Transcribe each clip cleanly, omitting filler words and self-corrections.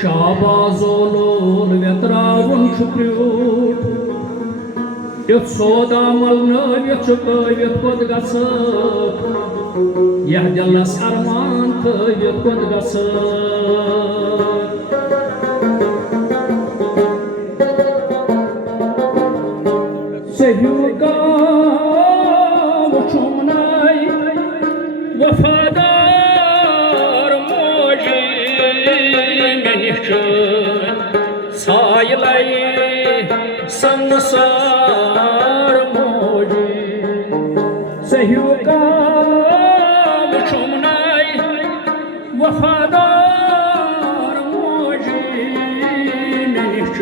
शाहबाज लोल व्यतरावन प्यूट youth सौदा मलनवित पवित पद गस यह दिलस अरमान थवित पद गस सह्युका वुचुमनाई वफादार मोजी मेनिश सायलाई संसार मोजी सह्युका वुचुमनाई वफादार मोजी मेनिश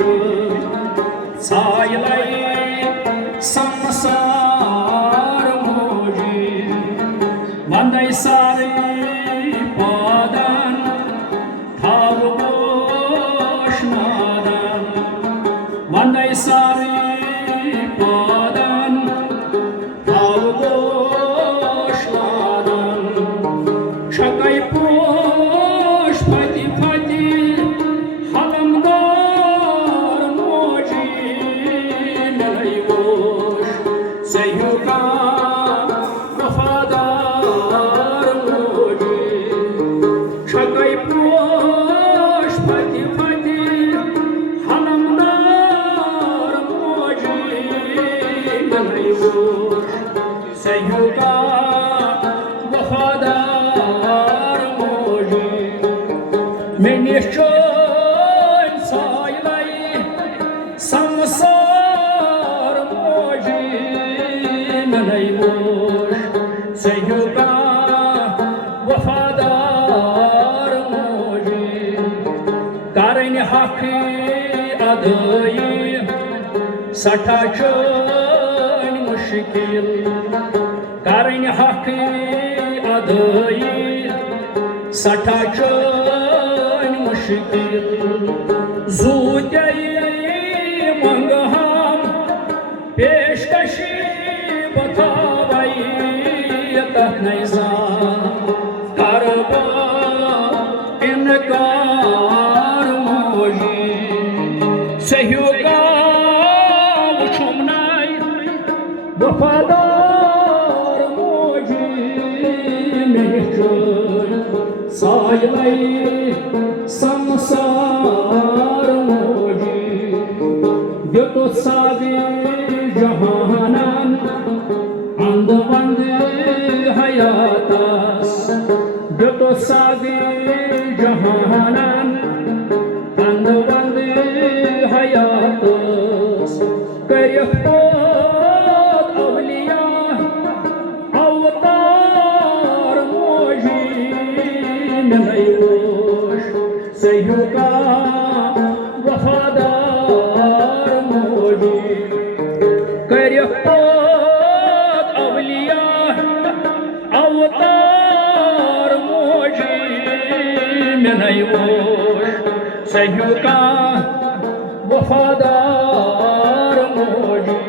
सायलाई संसार मोजी वंदे सारे पादन थाव गोश नादन वंदे सारे पादन थाव गोश नादन शकै पोश फति फति हलमदार मोजी नई सह्युका वफादार मोजी शकै पोश फति फति हलमदार मोजी नई सह्युका वफादार मोजी मेनिश सायलाई संसार मोजी नई सह्युका वफादार मोजी करन हक अदई सठा चन मुश्किल करन हक अदई सठा चन मुश्किल जूते मंगहम पेशकशी बतावाई तक नैजा करबा इनकार मोजी सह्युका वुचुमनाई वफादार मोजी मेनिश सायलाई संसार मोजी दितो सागे जहानन अंद बंद हयातस दितो सागे जहानन अंद बंद हयातस करख पोत अवलिया अवतार मोजी नई सह्युका वफादार मोजी करख पोत अवलिया अवतार मोजी नई सह्युका वफादार मोजी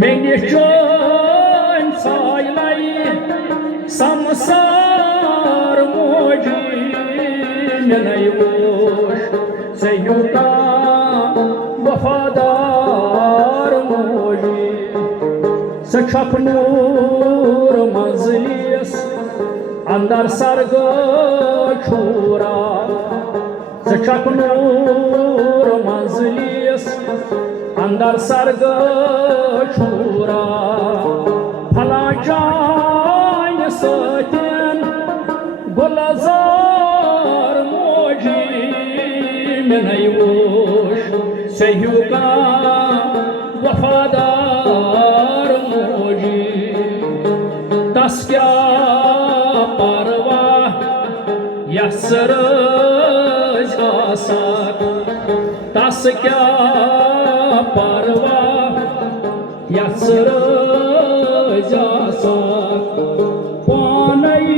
मेनिश सायलाई संसार मोजी नई सह्युका वफादार मोजी सछक नूर मंजलिस अंदर सरग छूरा सछक नूर मंजलिस अंदर सरग छूरा फला जान सतन गुलजार मोजी नई सह्युका वफादार मोजी तस क्या परवाह यसर तस क्या परवाह यसर पानई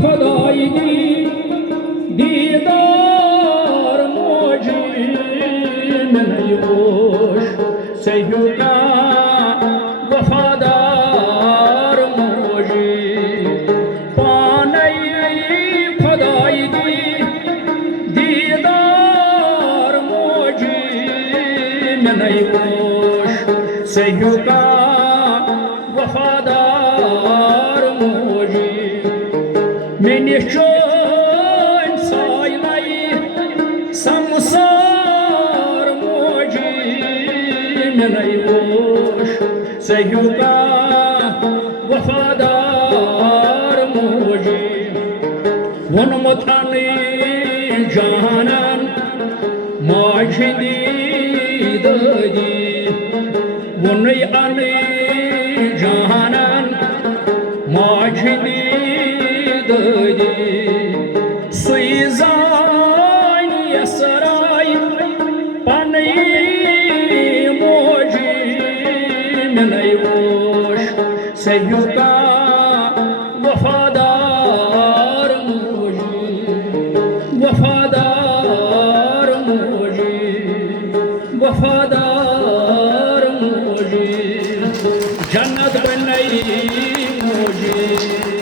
खुदाई दीदार मोजी नई सह्युका वफादार मोजी पानई खुदाई दी नहीं वोश सही का वफादार मोजी मैंने चोन साइनाई संसार मोजी मैं नहीं वोश सही का वफादार मोजी वन मथानी जानन माझी ददी वनई आने जानन माझी ददी सुइजान यसराय पानी मोजी नहीं वोश सही का वफादार मोजी वफादार मोजी वफादार मोजी जन्नत बनई मोजी